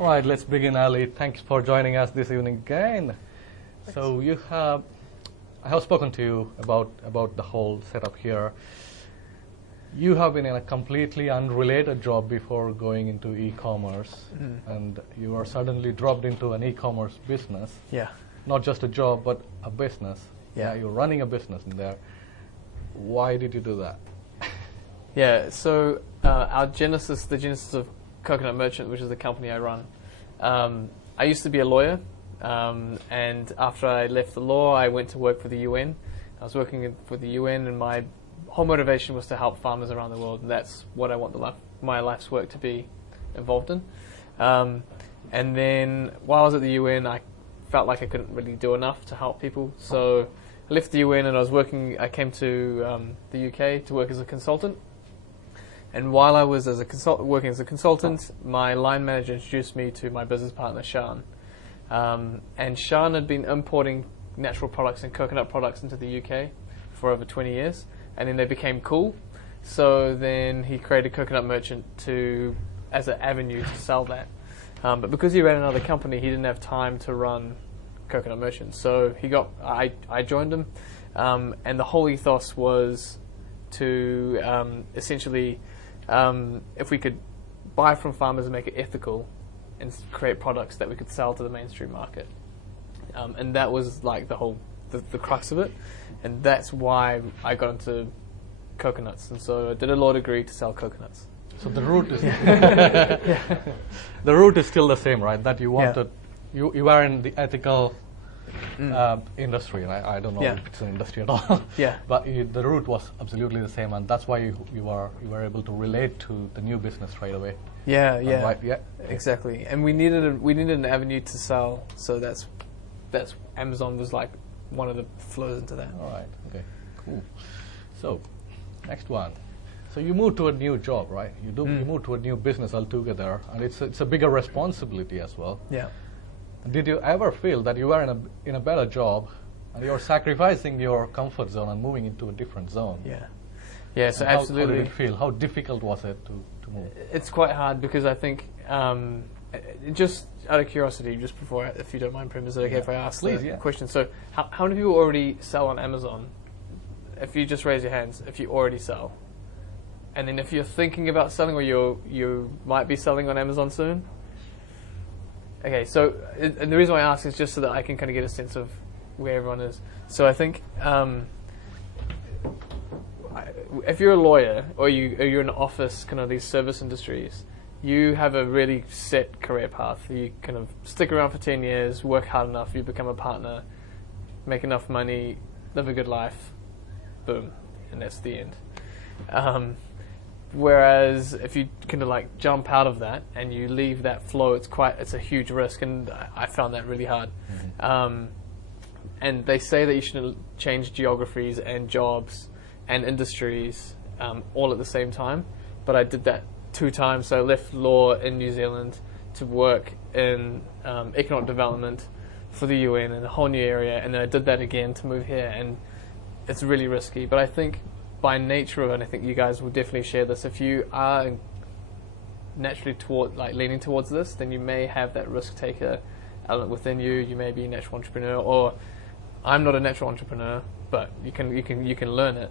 All right, let's begin, Ali. Thanks for joining us this evening again. Thanks. So I have spoken to you about the whole setup here. You have been in a completely unrelated job before going into e-commerce, and you are suddenly dropped into an e-commerce business. Yeah. Not just a job, but a business. Yeah. You're running a business in there. Why did you do that? Yeah, so the genesis of Coconut Merchant, which is the company I run, I used to be a lawyer, and after I left the law, I went to work for the UN. I was working for the UN, and my whole motivation was to help farmers around the world, and that's what I want my life's work to be involved in. And then while I was at the UN, I felt like I couldn't really do enough to help people, so I left the UN and I came to the UK to work as a consultant. And while I was working as a consultant, my line manager introduced me to my business partner, Sean. And Sean had been importing natural products and coconut products into the UK for over 20 years. And then they became cool. So then he created Coconut Merchant as an avenue to sell that. But because he ran another company, he didn't have time to run Coconut Merchant. So I joined him. And the whole ethos was to essentially, if we could buy from farmers and make it ethical and create products that we could sell to the mainstream market. And that was like the crux of it. And that's why I got into coconuts. And so I did a law degree to sell coconuts. So the root is the root is still the same, right? That you wanted, you are in the ethical industry, and I don't know if it's an industry at all. Yeah. But the root was absolutely the same, and that's why you were able to relate to the new business right away. Yeah, yeah, right, yeah, exactly. And we needed an avenue to sell, so that's Amazon was like one of the flows into that. All right. Okay. Cool. So, next one. So you moved to a new job, right? You moved to a new business altogether, and it's a bigger responsibility as well. Yeah. Did you ever feel that you were in a better job, and you're sacrificing your comfort zone and moving into a different zone? Yeah. Yeah. So and absolutely. How did it feel? How difficult was it to move? It's quite hard because I think, just out of curiosity, just before, if you don't mind, Prem, is it okay if I ask the question? So, how many people already sell on Amazon? If you just raise your hands, if you already sell. And then if you're thinking about selling, or you might be selling on Amazon soon. Okay, so and the reason why I ask is just so that I can kind of get a sense of where everyone is. So I think if you're a lawyer or you're in an office, kind of these service industries, you have a really set career path. You kind of stick around for 10 years, work hard enough, you become a partner, make enough money, live a good life, boom, and that's the end. Whereas if you kind of like jump out of that and you leave that flow, it's a huge risk, and I found that really hard. And they say that you shouldn't change geographies and jobs and industries all at the same time, but I did that 2 times. So I left law in New Zealand to work in economic development for the UN in a whole new area, and then I did that again to move here, and it's really risky. But I think by nature of it, and I think you guys will definitely share this, if you are naturally leaning towards this, then you may have that risk taker element within you. You may be a natural entrepreneur, or I'm not a natural entrepreneur, but you can learn it.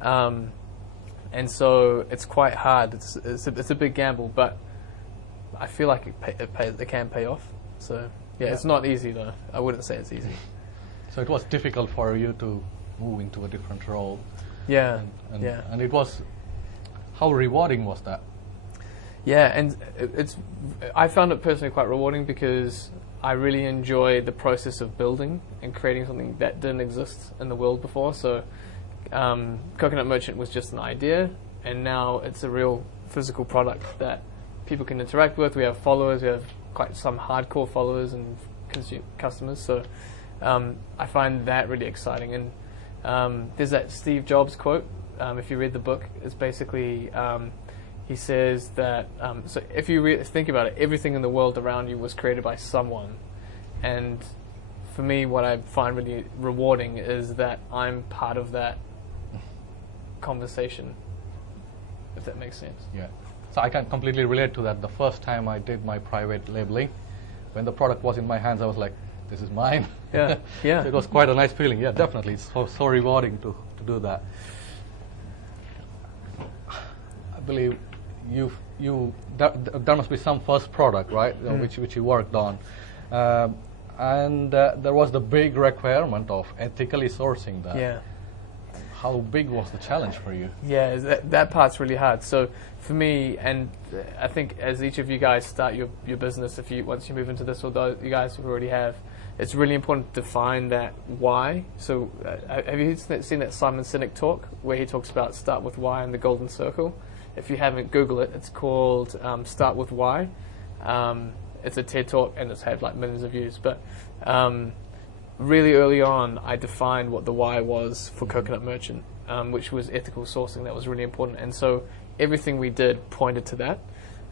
And so it's quite hard. It's a big gamble, but I feel like it can pay off. So it's not easy though. I wouldn't say it's easy. So it was difficult for you to move into a different role. Yeah, and it was. How rewarding was that? Yeah, and I found it personally quite rewarding because I really enjoy the process of building and creating something that didn't exist in the world before. So Coconut Merchant was just an idea, and now it's a real physical product that people can interact with. We have followers, we have quite some hardcore followers and customers. So I find that really exciting. And there's that Steve Jobs quote, if you read the book, it's basically, he says that, so if you think about it, everything in the world around you was created by someone. And for me, what I find really rewarding is that I'm part of that conversation, if that makes sense. Yeah. So I can completely relate to that. The first time I did my private labeling, when the product was in my hands, I was like, this is mine. Yeah, yeah. So it was quite a nice feeling. Yeah, definitely. It's so rewarding to do that. I believe there must be some first product, right, which you worked on. And there was the big requirement of ethically sourcing that. Yeah. How big was the challenge for you? Yeah, that part's really hard. So for me, and I think as each of you guys start your business, once you move into this, or you guys who already have, it's really important to define that why. So have you seen that Simon Sinek talk where he talks about start with why and the golden circle? If you haven't, Google it. It's called Start With Why. It's a TED talk and it's had like millions of views. But really early on, I defined what the why was for Coconut Merchant, which was ethical sourcing. That was really important. And so everything we did pointed to that.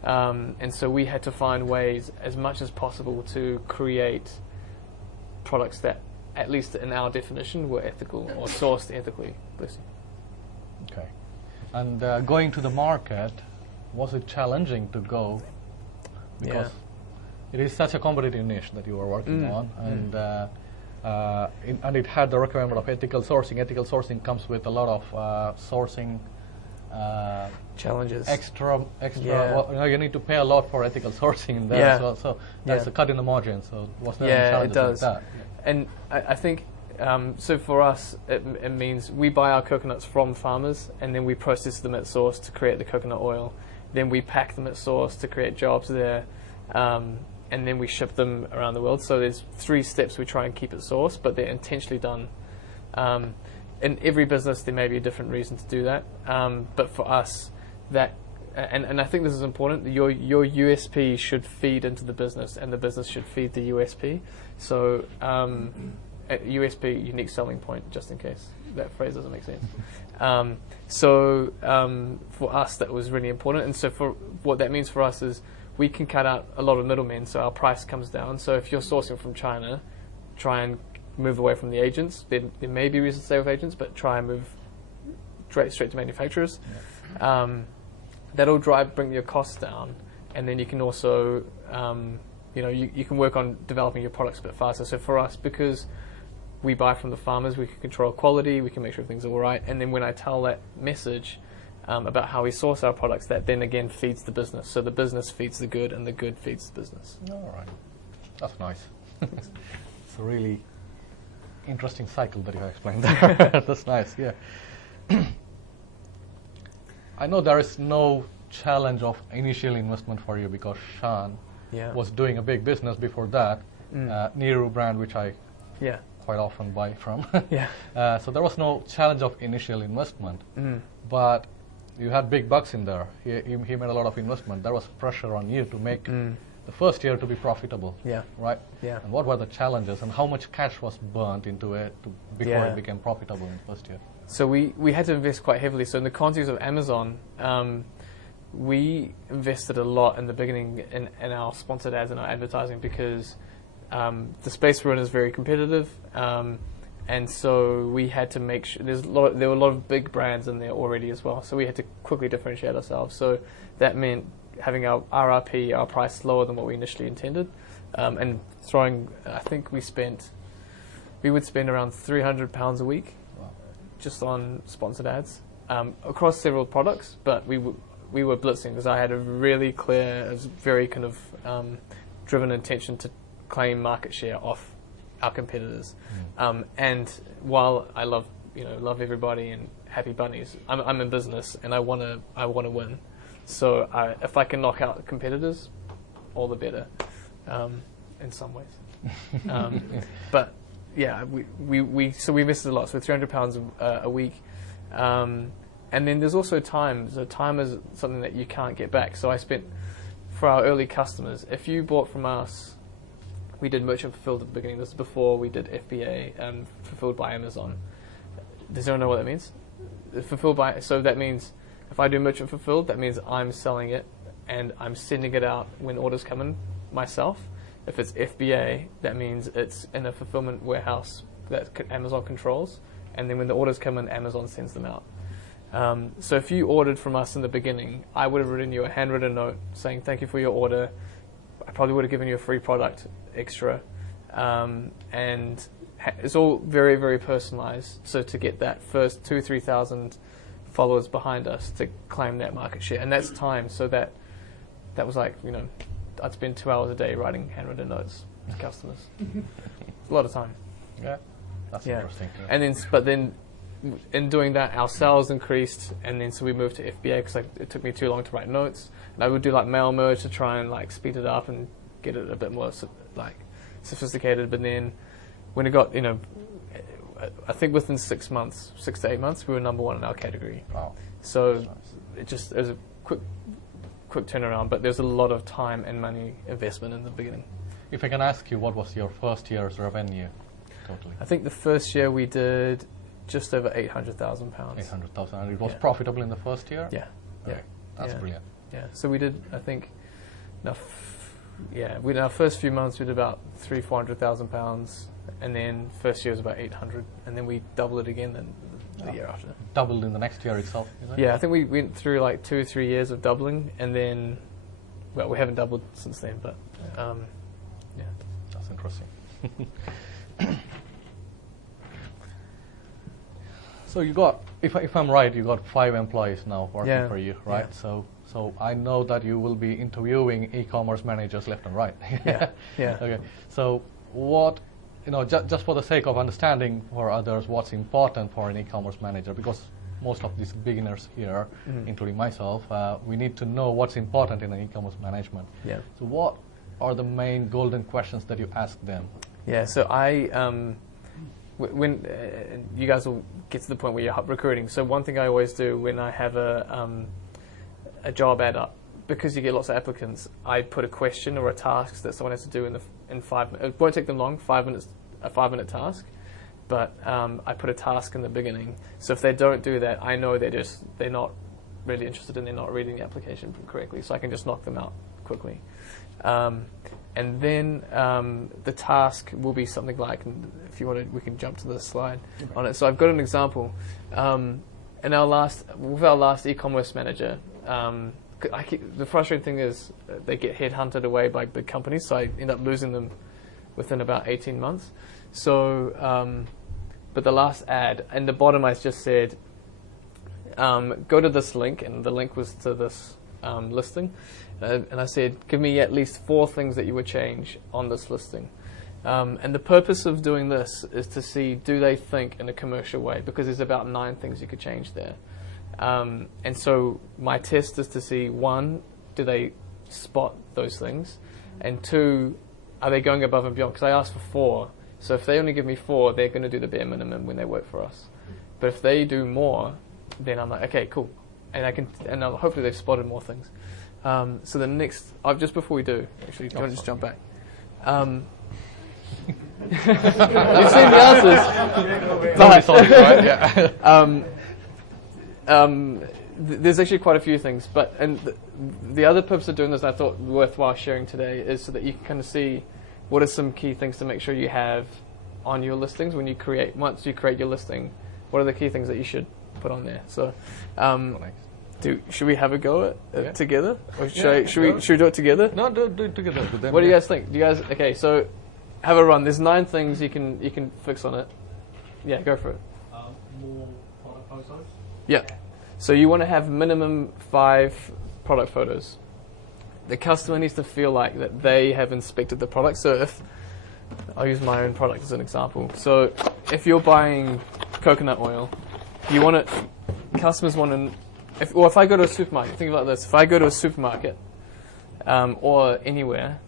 And so we had to find ways as much as possible to create products that, at least in our definition, were ethical or sourced ethically. Bless you. Okay. And going to the market, was it challenging to go? Because it is such a competitive niche that you were working on, and it had the requirement of ethical sourcing. Ethical sourcing comes with a lot of sourcing challenges. Extra. Yeah. Well, you need to pay a lot for ethical sourcing in there as well. So that's a cut in the margin. So was there any challenges it does. like that? And I think so for us, it means we buy our coconuts from farmers, and then we process them at source to create the coconut oil. Then we pack them at source to create jobs there, and then we ship them around the world. So there's 3 steps we try and keep at source, but they're intentionally done. In every business, there may be a different reason to do that, but for us, that and I think this is important. Your USP should feed into the business, and the business should feed the USP. So USP, unique selling point, just in case that phrase doesn't make sense. So for us, that was really important. And so for what that means for us is we can cut out a lot of middlemen, so our price comes down. So if you're sourcing from China, try and move away from the agents. There may be reasons to stay with agents, but try and move straight to manufacturers. Yeah. That'll bring your costs down, and then you can also, you can work on developing your products a bit faster. So for us, because we buy from the farmers, we can control quality, we can make sure things are all right, and then when I tell that message about how we source our products, that then again feeds the business. So the business feeds the good, and the good feeds the business. All right. That's nice. It's a really interesting cycle that you have explained there. That's nice, yeah. I know there is no challenge of initial investment for you because Sean was doing a big business before that, Neeru brand, which I quite often buy from. So there was no challenge of initial investment, but you had big bucks in there. He made a lot of investment. There was pressure on you to make the first year to be profitable, right? Yeah. And what were the challenges, and how much cash was burnt into it before it became profitable in the first year? So we had to invest quite heavily. So in the context of Amazon, we invested a lot in the beginning in our sponsored ads and our advertising because the space we're in is very competitive, and so we had to make sure there were a lot of big brands in there already as well. So we had to quickly differentiate ourselves. So that meant having our RRP, our price lower than what we initially intended, and I think we would spend around £300 a week just on sponsored ads across several products, but we were blitzing because I had a really clear, very kind of driven intention to claim market share off our competitors. And while I love everybody and happy bunnies, I'm in business and I want to win. So if I can knock out competitors, all the better, in some ways. But yeah, we invested a lot. So £300 a week, and then there's also time. So time is something that you can't get back. So I spent, for our early customers, if you bought from us, we did merchant fulfilled at the beginning. This is before we did FBA and fulfilled by Amazon. Does anyone know what that means? Fulfilled by, so that means if I do merchant fulfilled, that means I'm selling it and I'm sending it out when orders come in myself. If it's FBA, that means it's in a fulfillment warehouse that Amazon controls, and then when the orders come in, Amazon sends them out. So if you ordered from us in the beginning, I would have written you a handwritten note saying thank you for your order. I probably would have given you a free product extra, and it's all very, very personalized. So to get that first 2,000-3,000 followers behind us to claim that market share, and that's time. So that was like, I'd spend 2 hours a day writing handwritten notes to customers. It's a lot of time. Yeah, that's interesting. Yeah. And then, but then, in doing that, our sales increased, and then so we moved to FBA because it took me too long to write notes. And I would do like mail merge to try and like speed it up and get it a bit more sophisticated. But then, when it got, I think within 6 to 8 months, we were number one in our category. Wow. So it was a quick turnaround, but there's a lot of time and money investment in the beginning. If I can ask you, what was your first year's revenue totally? I think the first year we did just over £800,000. 800,000, and it was profitable in the first year? Yeah. Okay. That's brilliant. Yeah, so we did, I think, in our first few months we did about £300,000-400,000, and then first year was about 800, and then we doubled it again the year after. Doubled in the next year itself, is it? Yeah, I think we went through like 2 or 3 years of doubling, and then, well, we haven't doubled since then, but yeah. That's interesting. So you got, if I'm right, you got 5 employees now working for you, right? Yeah. So I know that you will be interviewing e-commerce managers left and right. Yeah. Okay. So what, just for the sake of understanding for others what's important for an e-commerce manager, because most of these beginners here, including myself, we need to know what's important in an e-commerce management. Yeah. So what are the main golden questions that you ask them? Yeah. So when you guys will get to the point where you're recruiting. So one thing I always do when I have a job ad up, because you get lots of applicants, I put a question or a task that someone has to do in 5 minutes. It won't take them long, 5 minutes, a 5-minute task. But I put a task in the beginning. So if they don't do that, I know they're not really interested and they're not reading the application correctly. So I can just knock them out quickly. And then the task will be something like, if you want to, we can jump to the slide on it. So I've got an example. With our last e-commerce manager, the frustrating thing is they get headhunted away by big companies, so I end up losing them within about 18 months. So, but the last ad, in the bottom I just said, go to this link, and the link was to this listing. And I said, give me at least 4 things that you would change on this listing. And the purpose of doing this is to see, do they think in a commercial way? Because there's about 9 things you could change there. And so my test is to see, 1, do they spot those things? And 2, are they going above and beyond? Because I asked for 4. So if they only give me 4, they're going to do the bare minimum when they work for us. But if they do more, then I'm like, okay, cool. And hopefully they've spotted more things. So the next, just before we do, actually, do you want to just jump back? You've seen the answers. There's actually quite a few things, but the other purpose of doing this, I thought worthwhile sharing today, is so that you can kind of see what are some key things to make sure you have on your listings once you create your listing. What are the key things that you should put on there? So. Should we have a go at together, or should we do it together? No, do it together with them. What do you guys think? Okay? So, have a run. There's 9 things you can fix on it. Yeah, go for it. More product photos. Yeah. So you want to have minimum 5 product photos. The customer needs to feel like that they have inspected the product. So I'll use my own product as an example. So if you're buying coconut oil, customers want to. If I go to a supermarket, think about this. If I go to a supermarket or anywhere,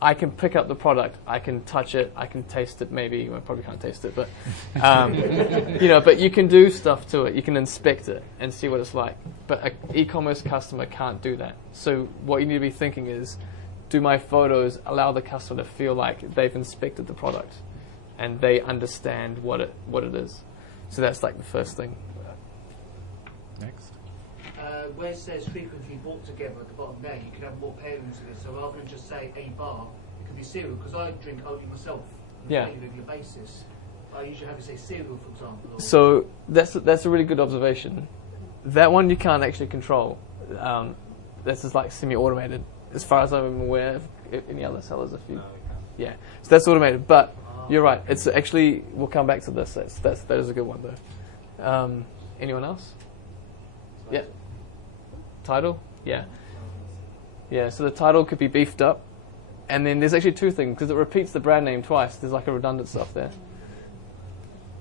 I can pick up the product. I can touch it. I can taste it. Maybe I probably can't taste it, but but you can do stuff to it. You can inspect it and see what it's like. But an e-commerce customer can't do that. So what you need to be thinking is, do my photos allow the customer to feel like they've inspected the product and they understand what it is? So that's like the first thing. Next. Where it says frequently bought together at the bottom there, you can have more pairings of it. So rather than just say a bar, it could be cereal, because I drink oatly myself on a regular basis. I usually have to say cereal, for example. So that's a really good observation. that one you can't actually control. This is like semi-automated, as far as I'm aware of any other sellers. If you, yeah, so that's automated. But you're right. It's actually, we'll come back to this. That is a good one though. Anyone else? Yeah. Title? Yeah. Yeah. So the title could be beefed up, and then there's actually two things because it repeats the brand name twice. There's like a redundant stuff there.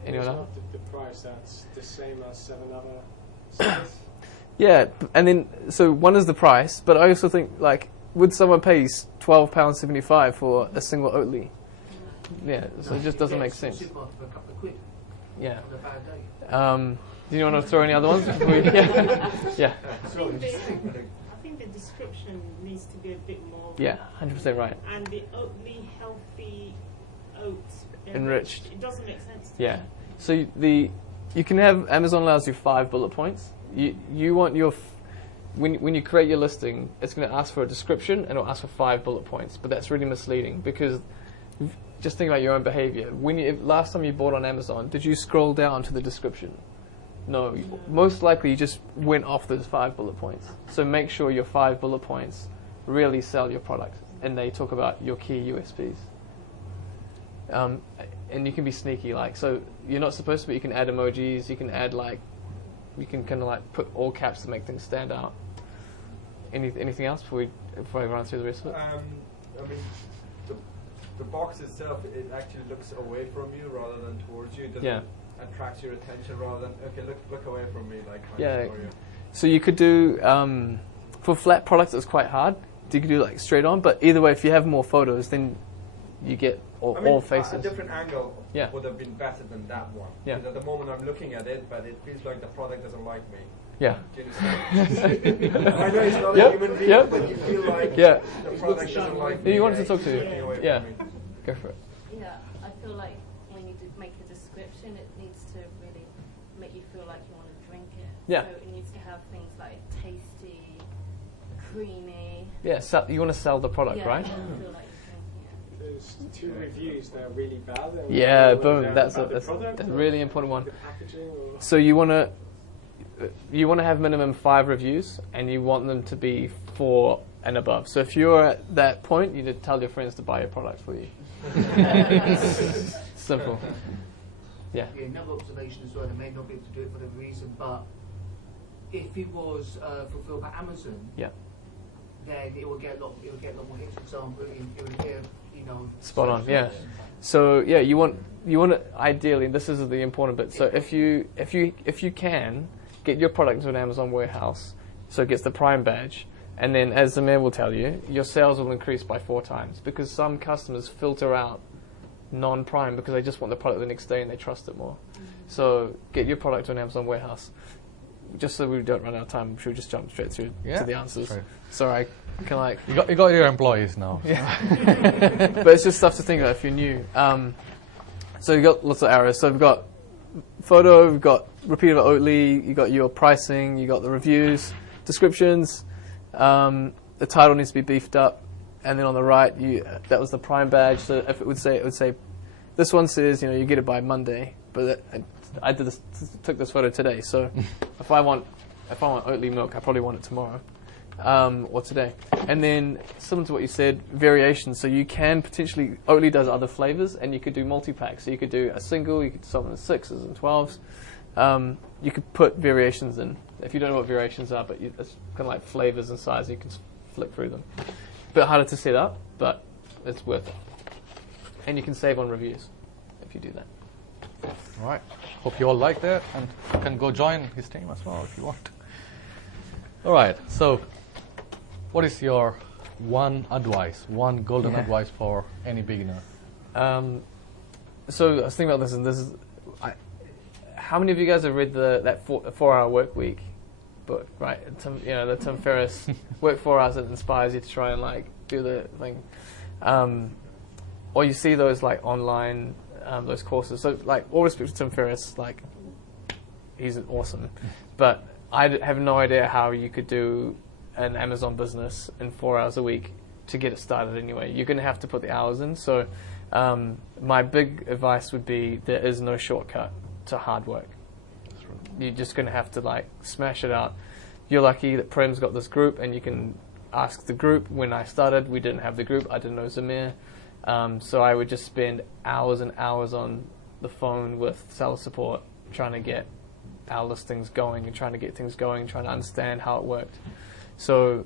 Anyone else? The price that's the same as 7 other sellers. Yeah, and then so one is the price, but I also think like would someone pay £12.75 for a single Oatly? Yeah, so it just doesn't make sense. Yeah. Do you want to throw any other ones? Yeah. I think the description needs to be a bit more. Yeah, 100% right. And the Oatly healthy oats Enriched. It doesn't make sense. Yeah. So you can have, Amazon allows you 5 bullet points. You want your when you create your listing, it's going to ask for a description and it'll ask for 5 bullet points. But that's really misleading because just think about your own behavior. Last time you bought on Amazon, did you scroll down to the description? No. Most likely you just went off those 5 bullet points. So make sure your 5 bullet points really sell your product and they talk about your key USPs. And you can be sneaky, so you're not supposed to, but you can add emojis. You can add you can kind of put all caps to make things stand out. Anything else before I run through the rest of it? I mean, the box itself, it actually looks away from you rather than towards you. It doesn't attract your attention rather than look away from me Yeah. So you could do for flat products. It's quite hard. You could do straight on, but either way, if you have more photos, then you get all faces. A different angle Yeah. would have been better than that one. Yeah. Because at the moment I'm looking at it, but it feels like the product doesn't like me. Yeah. Do you understand? I know it's not Yep, a human being, yep. but you feel like Yeah. the product doesn't like me. You wanted to talk to It's you. looking away from Yeah. me. Go for it. Yeah, I feel like when you make a description, it needs to really make you feel like you want to drink it. Yeah. So it needs to have things like tasty, creamy. Yeah. You want to sell the product, Yeah, right? you want to feel like you're drinking There's 2 reviews that are really bad. And Yeah. one Boom. about That's the a product or really important one. the packaging or So you want to have minimum 5 reviews, and you want them to be 4 and above. So if you're at that point, you need to tell your friends to buy your product for you. Simple. Yeah. Yeah, another observation as well, they may not be able to do it for the reason, but if it was fulfilled by Amazon, Yeah. then it will get a lot more hits. For example, it would get, Spot on. Yeah. So yeah, you want to, ideally, this is the important bit. So if you can get your product into an Amazon warehouse, so it gets the Prime badge, and then as the man will tell you, your sales will increase by 4 times because some customers filter out non-Prime because they just want the product the next day and they trust it more. So get your product to an Amazon warehouse. Just so we don't run out of time, should we just jump straight through to the answers? Right. Sorry, You got your employees now. Yeah. But it's just stuff to think about if you're new. So you've got lots of arrows. So we've got photo, we've got repeat of Oatly, you got your pricing, you got the reviews, descriptions. The title needs to be beefed up, and then on the right, that was the Prime badge. So if it would say, this one says you get it by Monday, but I took this photo today. So if I want Oatly milk, I probably want it tomorrow. Or today. And then, similar to what you said, variations. So you can potentially, Oatly does other flavors, and you could do multi-packs. So you could do a single, you could do something in 6s and 12s. You could put variations in. If you don't know what variations are, but it's kind of like flavors and size, you can flip through them. A bit harder to set up, but it's worth it. And you can save on reviews if you do that. All right. Hope you all like that, and you can go join his team as well if you want. All right. So, what is your one golden advice for any beginner? So I was thinking about this, and this is, how many of you guys have read that 4-Hour Work Week book? Right, the Tim Ferriss, work 4 hours, it inspires you to try and do the thing, or you see those online those courses. So all respect to Tim Ferriss, he's awesome, but I have no idea how you could do an Amazon business in 4 hours a week to get it started anyway. You're going to have to put the hours in. So my big advice would be there is no shortcut to hard work. True. You're just going to have to like smash it out. You're lucky that Prem's got this group, and you can ask the group. When I started, we didn't have the group. I didn't know Zamir. So I would just spend hours and hours on the phone with seller support, trying to get our listings going and trying to get things going, trying to understand how it worked. So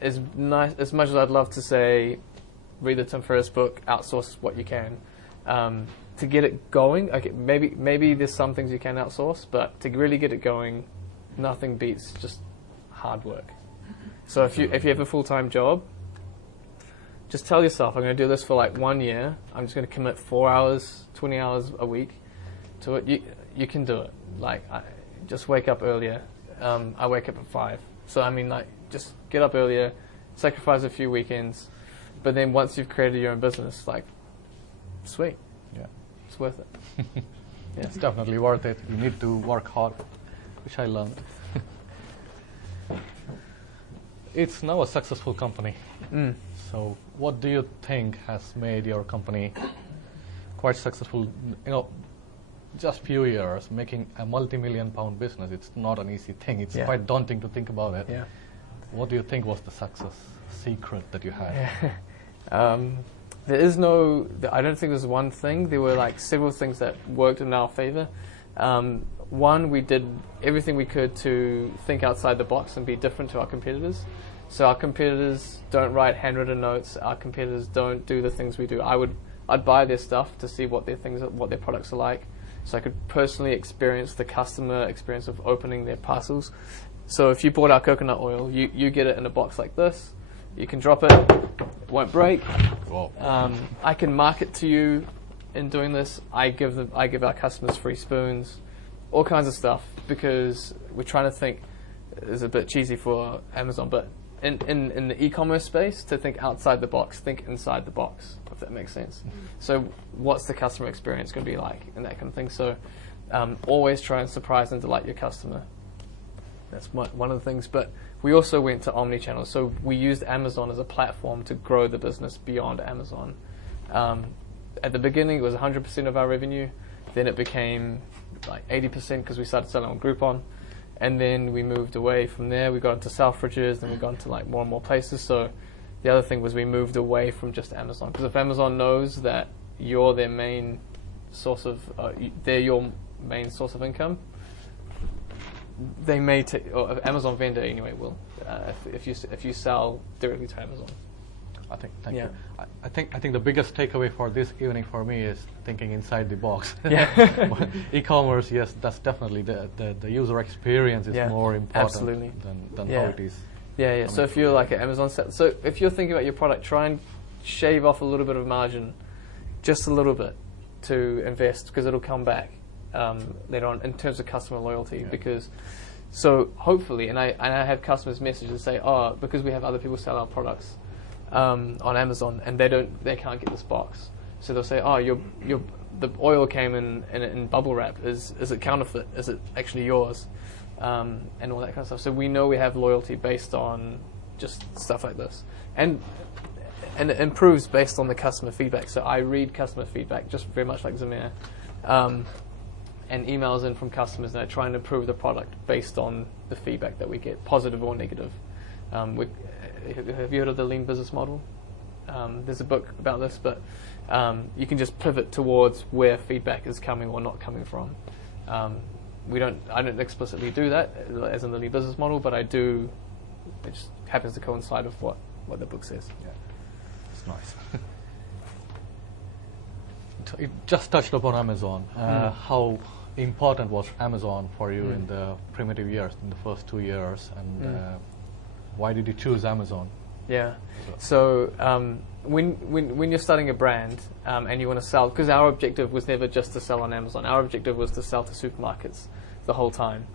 as much as I'd love to say, read the Tim Ferriss book, outsource what you can. To get it going, okay, maybe there's some things you can outsource, but to really get it going, nothing beats just hard work. So if you have a full-time job, just tell yourself, I'm going to do this for like 1 year. I'm just going to commit 4 hours, 20 hours a week to it. You can do it. Like, just wake up earlier. I wake up at 5. So I mean, like, just get up earlier, sacrifice a few weekends, but then once you've created your own business, like, sweet. Yeah. It's worth it. Yeah, it's definitely worth it. You need to work hard, which I learned. It's now a successful company. So what do you think has made your company quite successful? You know, just few years, making a multi-million pound business, it's not an easy thing. It's quite daunting to think about it. Yeah. What do you think was the success secret that you had? There is no, I don't think there's one thing. There were like several things that worked in our favor. One, we did everything we could to think outside the box and be different to our competitors. So our competitors don't write handwritten notes. Our competitors don't do the things we do. I'd buy their stuff to see what their products are like, so I could personally experience the customer experience of opening their parcels. So if you bought our coconut oil, you get it in a box like this. You can drop it, it won't break. Wow. I can market to you in doing this. I give our customers free spoons, all kinds of stuff, because we're trying to think. It's a bit cheesy for Amazon, but in the e-commerce space, to think outside the box, think inside the box, if that makes sense. So what's the customer experience going to be like, and that kind of thing. So always try and surprise and delight your customer. That's one of the things. But we also went to omni-channel. So we used Amazon as a platform to grow the business beyond Amazon. At the beginning, it was 100% of our revenue. Then it became like 80% because we started selling on Groupon. And then we moved away from there. We got into Selfridges, then we got into like more and more places. So the other thing was we moved away from just Amazon. Because if Amazon knows that you're their main source of, they're your main source of income, they may take, or Amazon vendor anyway will, if you sell directly to Amazon. Thank you. I think the biggest takeaway for this evening for me is thinking inside the box. Yeah. E-commerce, yes, that's definitely the user experience is more important absolutely. than how it is. Yeah. So if you're like an Amazon seller, so if you're thinking about your product, try and shave off a little bit of margin, just a little bit, to invest, because it'll come back later on in terms of customer loyalty. Because so hopefully, and I have customers message and say, oh, because we have other people sell our products on Amazon, and they can't get this box, so they'll say, oh, the oil came in bubble wrap. Is it counterfeit? Is it actually yours? And all that kind of stuff. So we know we have loyalty based on just stuff like this, and it improves based on the customer feedback. So I read customer feedback just very much like Zamir, and emails in from customers, and I try and improve the product based on the feedback that we get, positive or negative. Have you heard of the lean business model? There's a book about this, but you can just pivot towards where feedback is coming or not coming from. I don't explicitly do that as in the lean business model, but I do. It just happens to coincide with what the book says. Yeah, it's nice. It just touched upon Amazon. How important was Amazon for you in the primitive years, in the first 2 years, and why did you choose Amazon? Yeah. So when you're starting a brand and you want to sell, because our objective was never just to sell on Amazon. Our objective was to sell to supermarkets the whole time.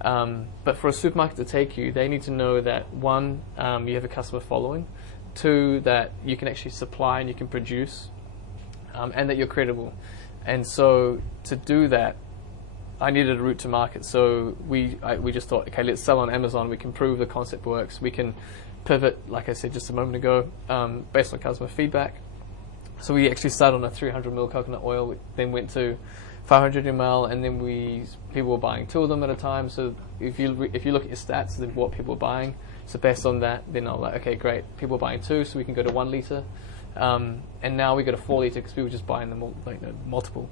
But for a supermarket to take you, they need to know that, one, you have a customer following, two, that you can actually supply and you can produce, and that you're credible. And so to do that, I needed a route to market. So we just thought, okay, let's sell on Amazon. We can prove the concept works. We can pivot, like I said just a moment ago, based on customer feedback. So we actually started on a 300 ml coconut oil. We then went to 500 ml, and then people were buying 2 of them at a time. So if you look at your stats of what people are buying, so based on that, then I'm like, okay, great, people are buying 2, so we can go to 1 liter, and now we go to 4 liter because we were just buying them multiple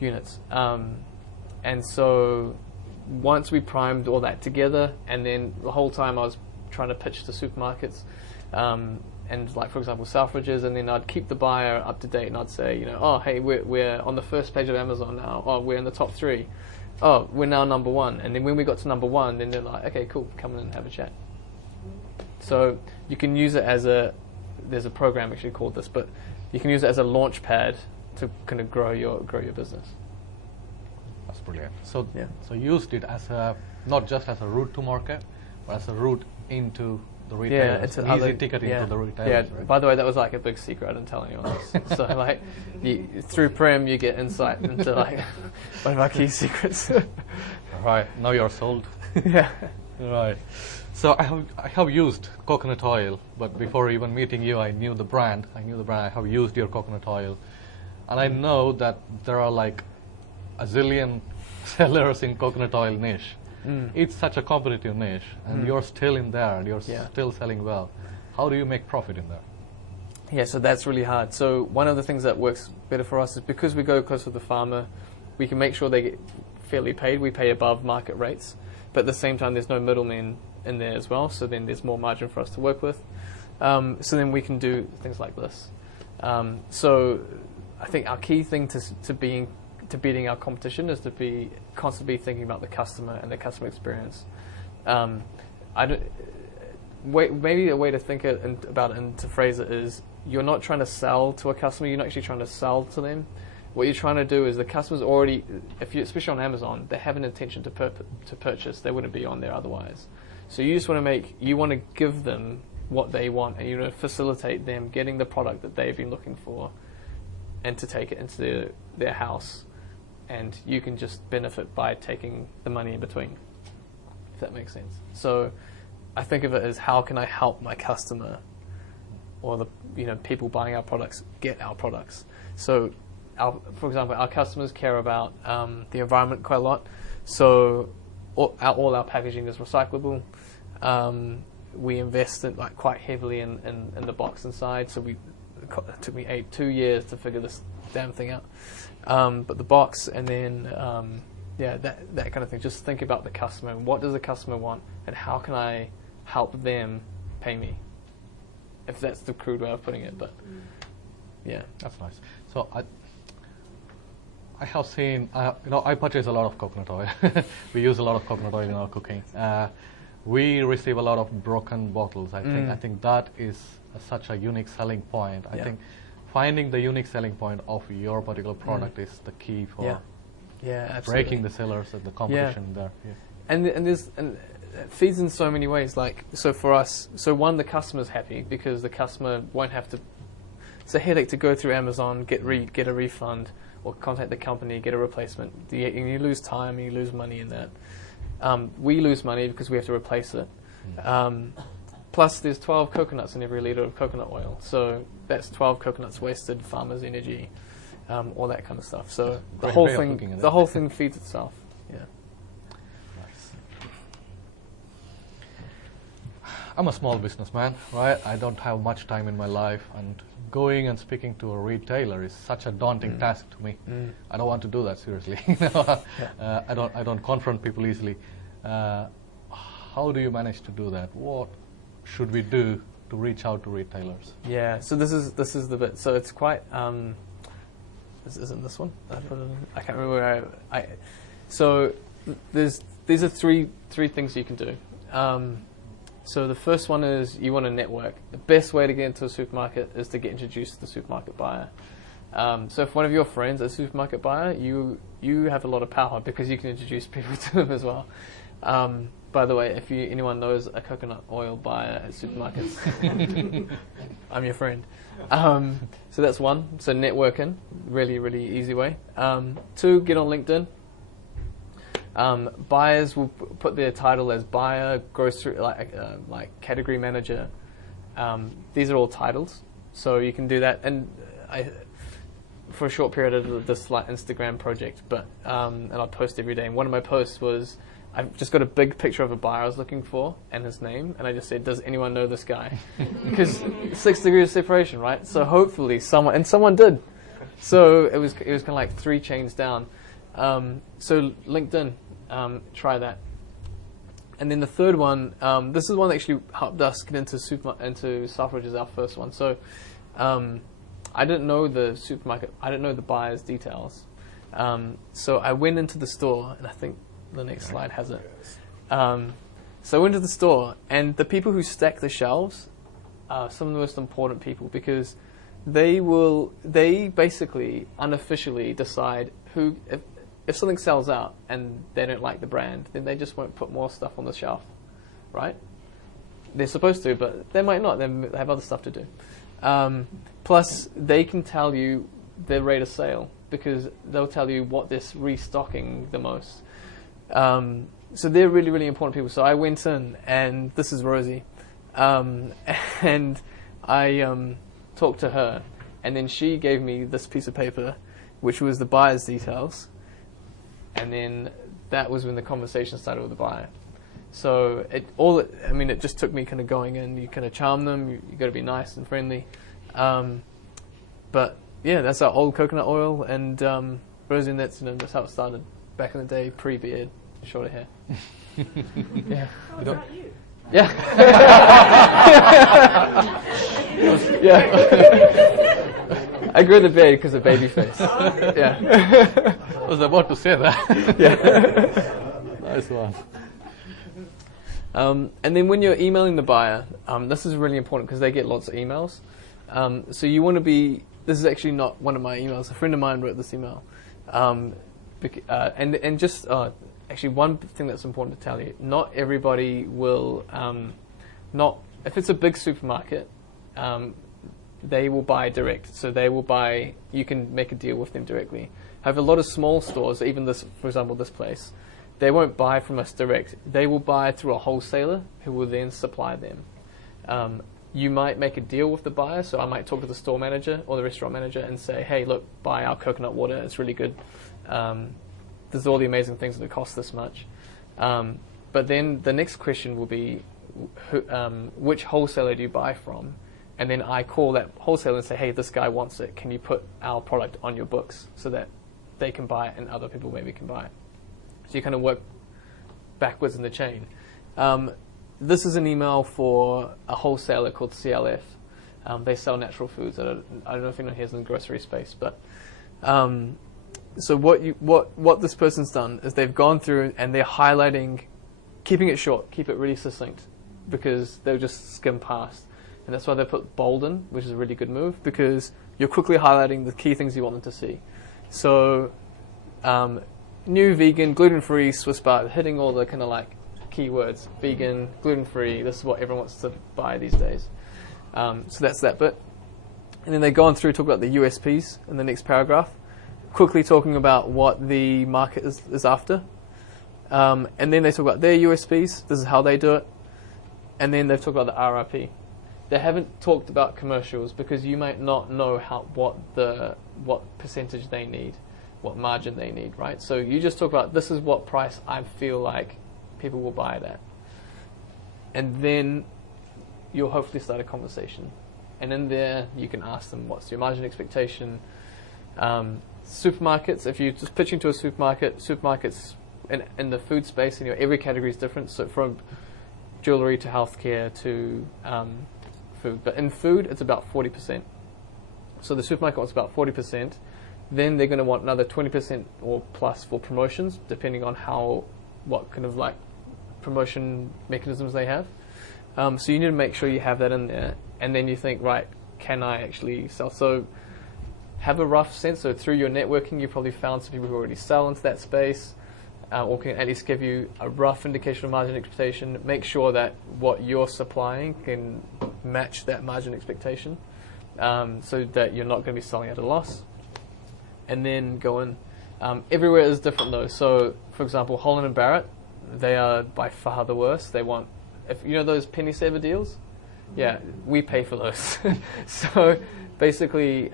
units, and so once we primed all that together, and then the whole time I was trying to pitch to supermarkets. And like, for example, Selfridges, and then I'd keep the buyer up to date, and I'd say, oh, hey, we're on the first page of Amazon now. Oh, we're in the top 3. Oh, we're now number 1. And then when we got to number 1, then they're like, okay, cool, come in and have a chat. So you can use it as there's a program actually called this, but you can use it as a launch pad to kind of grow your business. That's brilliant. So you used it as not just as a route to market, but as a route into the retailers. Yeah, it's an easy ticket into the retailers. Yeah. Right? By the way, that was like a big secret. I didn't tell anyone else. So like, through Prem, you get insight into like one of our key secrets. Right. Now you're sold. Yeah. Right. So I have used coconut oil, but before even meeting you, I knew the brand. I have used your coconut oil, and I know that there are like a zillion sellers in coconut oil niche. It's such a competitive niche, and you're still in there, and you're still selling well. How do you make profit in there? Yeah, so that's really hard. So one of the things that works better for us is because we go close to the farmer, we can make sure they get fairly paid. We pay above market rates, but at the same time, there's no middlemen in there as well. So then there's more margin for us to work with. So then we can do things like this. So I think our key thing to beating our competition is to be constantly thinking about the customer and the customer experience. Maybe a way to think about it and to phrase it is, you're not trying to sell to a customer, you're not actually trying to sell to them. What you're trying to do is the customer's already, especially on Amazon, they have an intention to purchase. They wouldn't be on there otherwise. So you just want to give them what they want, and you want to facilitate them getting the product that they've been looking for, and to take it into their house. And you can just benefit by taking the money in between, if that makes sense. So I think of it as, how can I help my customer or the people buying our products get our products? So for example, our customers care about the environment quite a lot. So all our packaging is recyclable. We invest quite heavily in the box inside. So it took me 2 years to figure this damn thing out. But the box, and then that kind of thing. Just think about the customer, and what does the customer want, and how can I help them pay me? If that's the crude way of putting it, but yeah, that's nice. So I have seen, I purchase a lot of coconut oil. We use a lot of coconut oil in our cooking. We receive a lot of broken bottles. I think that is such a unique selling point. I think finding the unique selling point of your particular product is the key for breaking the sellers and the competition there. Yeah. And it feeds in so many ways. So for us, one, the customer's happy because the customer won't have to. It's a headache to go through Amazon, get a refund, or contact the company, get a replacement. And you lose time and you lose money in that. We lose money because we have to replace it. Plus, there's 12 coconuts in every liter of coconut oil. So that's 12 coconuts wasted, farmers' energy, all that kind of stuff. So the whole thing feeds itself. Yeah. Nice. I'm a small businessman, right? I don't have much time in my life, and going and speaking to a retailer is such a daunting task to me. I don't want to do that seriously. I don't confront people easily. How do you manage to do that? What should we do to reach out to retailers? Yeah, so this is the bit. So it's quite. This isn't this one. I can't remember where So these are three things you can do. So the first one is you want to network. The best way to get into a supermarket is to get introduced to the supermarket buyer. So if one of your friends is a supermarket buyer, you have a lot of power because you can introduce people to them as well. By the way, if anyone knows a coconut oil buyer at supermarkets, I'm your friend. So that's one. So networking, really, really easy way. 2, get on LinkedIn. Buyers will put their title as buyer, grocery, like category manager. These are all titles, so you can do that. And for a short period of this like Instagram project, but and I post every day. And one of my posts was, I've just got a big picture of a buyer I was looking for and his name, and I just said, does anyone know this guy? Because 6 degrees of separation, right? So hopefully someone did. So it was kind of like 3 chains down. So LinkedIn, try that. And then the third one, this is one that actually helped us get into Selfridge as our first one. So I didn't know the supermarket. I didn't know the buyer's details. So I went into the store, and I think the next slide has it. So I went to the store, and the people who stack the shelves are some of the most important people, because they basically unofficially decide who, if something sells out and they don't like the brand, then they just won't put more stuff on the shelf, right? They're supposed to, but they might not. They have other stuff to do. Plus, they can tell you their rate of sale, because they'll tell you what they're restocking the most. So they're really, really important people. So I went in, and this is Rosie, and I talked to her, and then she gave me this piece of paper, which was the buyer's details, and then that was when the conversation started with the buyer. So it just took me kind of going in. You kind of charm them. You got to be nice and friendly. But yeah, that's our old coconut oil, and Rosie, and that's how it started back in the day, pre-beard, shorter hair. Yeah. Oh, is that you? Yeah. Yeah. I grew the beard because of baby face. Yeah. I was about to say that. Yeah. Nice one. And then when you're emailing the buyer, this is really important because they get lots of emails. So you want to be, this is actually not one of my emails, a friend of mine wrote this email. Actually one thing that's important to tell you, not everybody will, if it's a big supermarket, they will buy direct. So they will buy, you can make a deal with them directly. However, a lot of small stores, even this, for example, this place, they won't buy from us direct. They will buy through a wholesaler who will then supply them. You might make a deal with the buyer, so I might talk to the store manager or the restaurant manager and say, hey, look, buy our coconut water, it's really good. There's all the amazing things that cost this much. But then the next question will be, which wholesaler do you buy from? And then I call that wholesaler and say, hey, this guy wants it. Can you put our product on your books so that they can buy it and other people maybe can buy it? So you kind of work backwards in the chain. This is an email for a wholesaler called CLF. They sell natural foods. I don't know if anyone here is in the grocery space, but so what this person's done is they've gone through and they're highlighting, keeping it short, keep it really succinct, because they'll just skim past. And that's why they put bold in, which is a really good move, because you're quickly highlighting the key things you want them to see. So new, vegan, gluten-free, Swiss bar, hitting all the kind of like keywords, vegan, gluten-free, this is what everyone wants to buy these days. So that's that bit. And then they go on through, talk about the USPs in the next paragraph, quickly talking about what the market is after. And then they talk about their USPs, this is how they do it. And then they've talked about the RRP. They haven't talked about commercials because you might not know what percentage they need, what margin they need, right? So you just talk about, this is what price I feel like people will buy it at. And then you'll hopefully start a conversation. And in there, you can ask them, what's your margin expectation? Supermarkets, if you're just pitching to a supermarkets in the food space, and every category is different. So from jewelry to healthcare to food. But in food, it's about 40%. So the supermarket wants about 40%. Then they're going to want another 20% or plus for promotions, depending on what kind of like promotion mechanisms they have. So you need to make sure you have that in there. And then you think, right, can I actually sell? So have a rough sense. So through your networking, you've probably found some people who already sell into that space, or can at least give you a rough indication of margin expectation. Make sure that what you're supplying can match that margin expectation, so that you're not going to be selling at a loss. And then go in. Everywhere is different though. So, for example, Holland & Barrett, they are by far the worst. They want, if you know those penny saver deals, Yeah, we pay for those. So basically,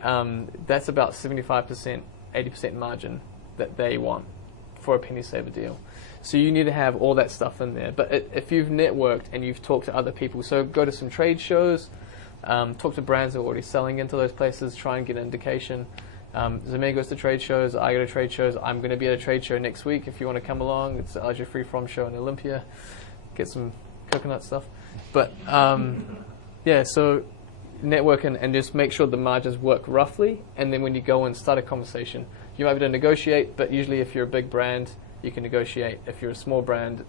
that's about 75%, 80% margin that they want for a penny saver deal. So you need to have all that stuff in there. But if you've networked and you've talked to other people, so go to some trade shows, talk to brands that are already selling into those places, try and get an indication. Zamir goes to trade shows, I go to trade shows. I'm going to be at a trade show next week if you want to come along. It's the Asia Free From show in Olympia. Get some coconut stuff. But yeah, so network and just make sure the margins work roughly. And then when you go and start a conversation, you might be able to negotiate, but usually if you're a big brand, you can negotiate. If you're a small brand,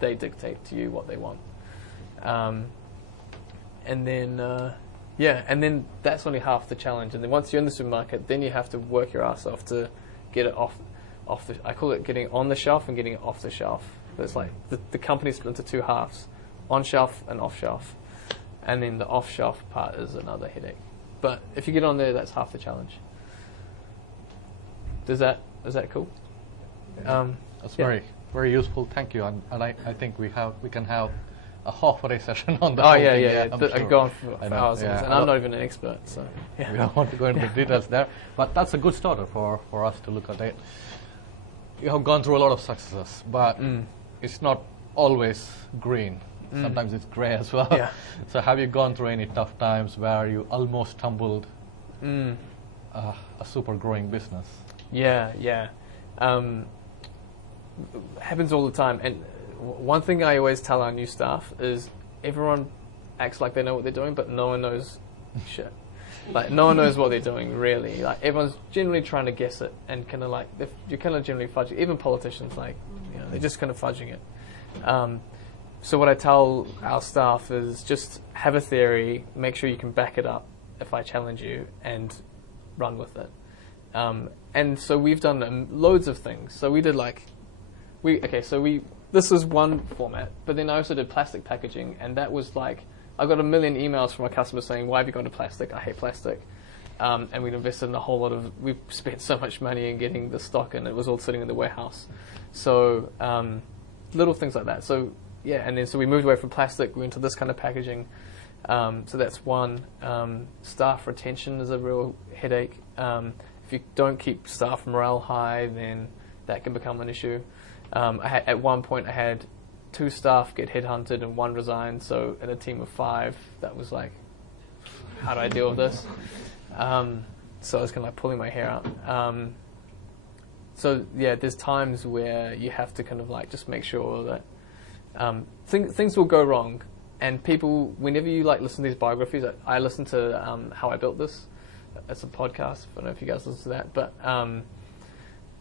they dictate to you what they want. And then that's only half the challenge. And then once you're in the supermarket, then you have to work your ass off to get it off the. I call it getting on the shelf and getting it off the shelf. But it's like the company's split into two halves: on shelf and off shelf. And then the off shelf part is another headache. But if you get on there, that's half the challenge. Is that cool? That's very useful. Thank you. And I think we can have a half-a-day session on that. Oh whole yeah, thing. yeah. I'm I sure. could go on for hours, yeah. and I'm not even an expert, so yeah. We don't want to go into the details there, but that's a good starter for us to look at it. You have gone through a lot of successes, but it's not always green. Sometimes it's grey as well. Yeah. So have you gone through any tough times where you almost stumbled a super growing business? Yeah. Happens all the time. And one thing I always tell our new staff is everyone acts like they know what they're doing, but no one knows shit. Like, no one knows what they're doing, really. Like, everyone's generally trying to guess it, and kind of like, you're kind of generally fudging. Even politicians, like, they're just kind of fudging it. So what I tell our staff is just have a theory, make sure you can back it up if I challenge you, and run with it. And so we've done loads of things. So we did this is one format, but then I also did plastic packaging, and that was like, I got 1 million emails from our customers saying, why have you gone to plastic? I hate plastic. And we'd invested in a whole lot we've spent so much money in getting the stock, and it was all sitting in the warehouse. So little things like that. So yeah, and then so we moved away from plastic, we went to this kind of packaging. So that's one. Staff retention is a real headache. If you don't keep staff morale high, then that can become an issue. At one point I had 2 staff get headhunted and 1 resigned, so in a team of 5, that was like, how do I deal with this? So I was kind of like pulling my hair out. So yeah, there's times where you have to kind of like just make sure that things will go wrong, and people, whenever you like listen to these biographies, I listen to How I Built This. It's a podcast. I don't know if you guys listen to that, but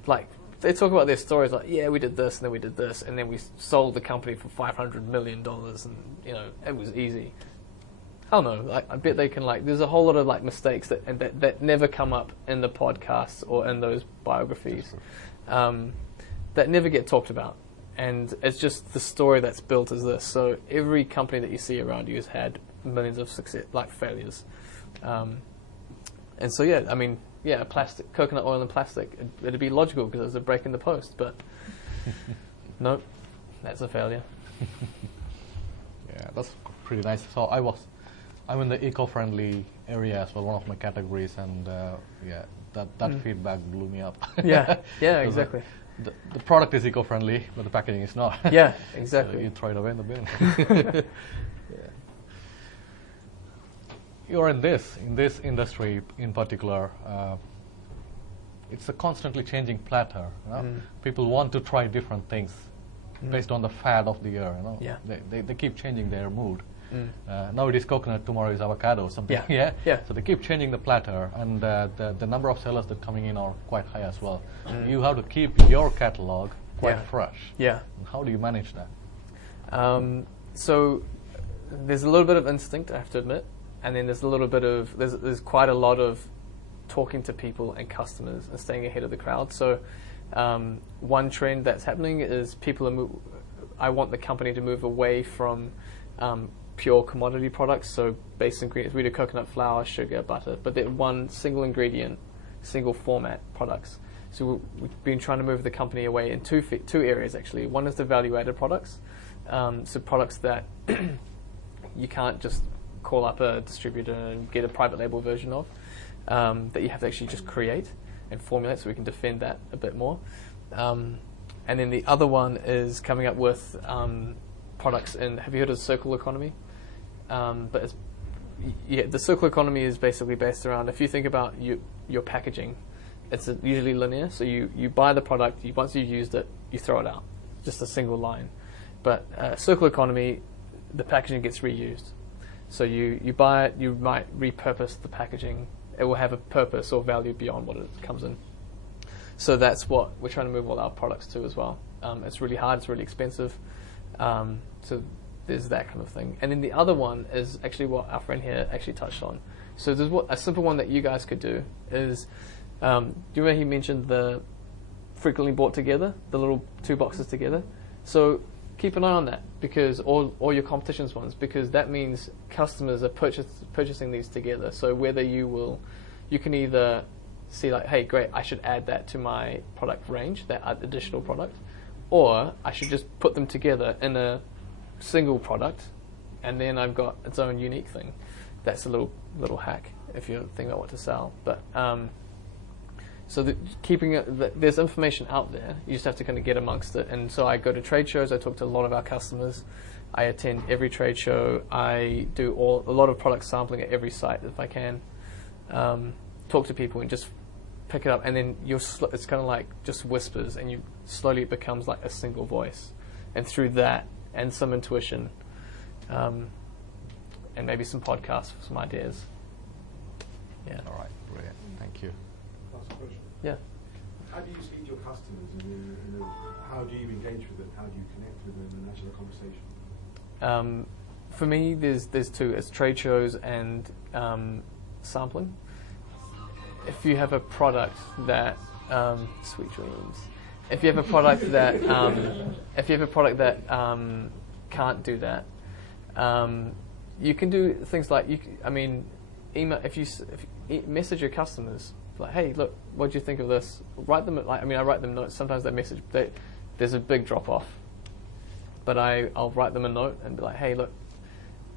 like they talk about their stories, like, yeah, we did this, and then we did this, and then we sold the company for $500 million, and it was easy. I don't know. Like, I bet they can there's a whole lot of mistakes that never come up in the podcasts or in those biographies, that never get talked about, and it's just the story that's built as this. So every company that you see around you has had millions of success, failures, and so yeah, I mean. Yeah, plastic, coconut oil and plastic. It'd be logical because there's a break in the post, but nope, that's a failure. Yeah, that's pretty nice. So I'm in the eco-friendly area as well, one of my categories, and that feedback blew me up. Yeah, exactly. The product is eco-friendly, but the packaging is not. Yeah, exactly. So you throw it away in the bin. Yeah. You're in this industry in particular. It's a constantly changing platter. People want to try different things based on the fad of the year. Yeah. They keep changing their mood. Now it is coconut, tomorrow is avocado, something. Yeah. So they keep changing the platter, and the number of sellers that are coming in are quite high as well. You have to keep your catalog quite fresh. Yeah. How do you manage that? So there's a little bit of instinct, I have to admit. And then there's a little bit of, there's quite a lot of talking to people and customers and staying ahead of the crowd. So one trend that's happening is I want the company to move away from pure commodity products, so base ingredients. We do coconut flour, sugar, butter, but they're one single ingredient, single format products. So we've been trying to move the company away in two areas actually. One is the value-added products, so products that you can't just call up a distributor and get a private label version of, that you have to actually just create and formulate, so we can defend that a bit more. And then the other one is coming up with products in, have you heard of circular economy? But it's, the circular economy is basically based around, if you think about your packaging, it's usually linear. So you buy the product, once you've used it, you throw it out, just a single line. But circular economy, the packaging gets reused. So you buy it, you might repurpose the packaging. It will have a purpose or value beyond what it comes in. So that's what we're trying to move all our products to as well. It's really hard, it's really expensive. So there's that kind of thing. And then the other one is actually what our friend here actually touched on. So there's a simple one that you guys could do is, do you remember he mentioned the frequently bought together, the little 2 boxes together? So keep an eye on that, because all your competition's ones, because that means customers are purchasing these together. So whether you can either see like, hey, great, I should add that to my product range, that additional product, or I should just put them together in a single product, and then I've got its own unique thing. That's a little hack if you're thinking about what to sell. But so there's information out there. You just have to kind of get amongst it. And so I go to trade shows. I talk to a lot of our customers. I attend every trade show. I do a lot of product sampling at every site if I can. Talk to people and just pick it up. And then it's kind of like just whispers, and slowly it becomes like a single voice. And through that and some intuition, and maybe some podcasts for some ideas. Yeah. All right, brilliant. Thank you. Last question. Yeah. How do you speak to your customers? And how do you engage with them? How do you connect with them and actually have a conversation? For me, there's 2. It's trade shows and sampling. If you have a product that sweet dreams. If you have a product that can't do that, you can do things like email. If you message your customers like, hey, look, what do you think of this? Write them I write them notes. Sometimes that message there's a big drop off, but I'll write them a note and be like, hey, look,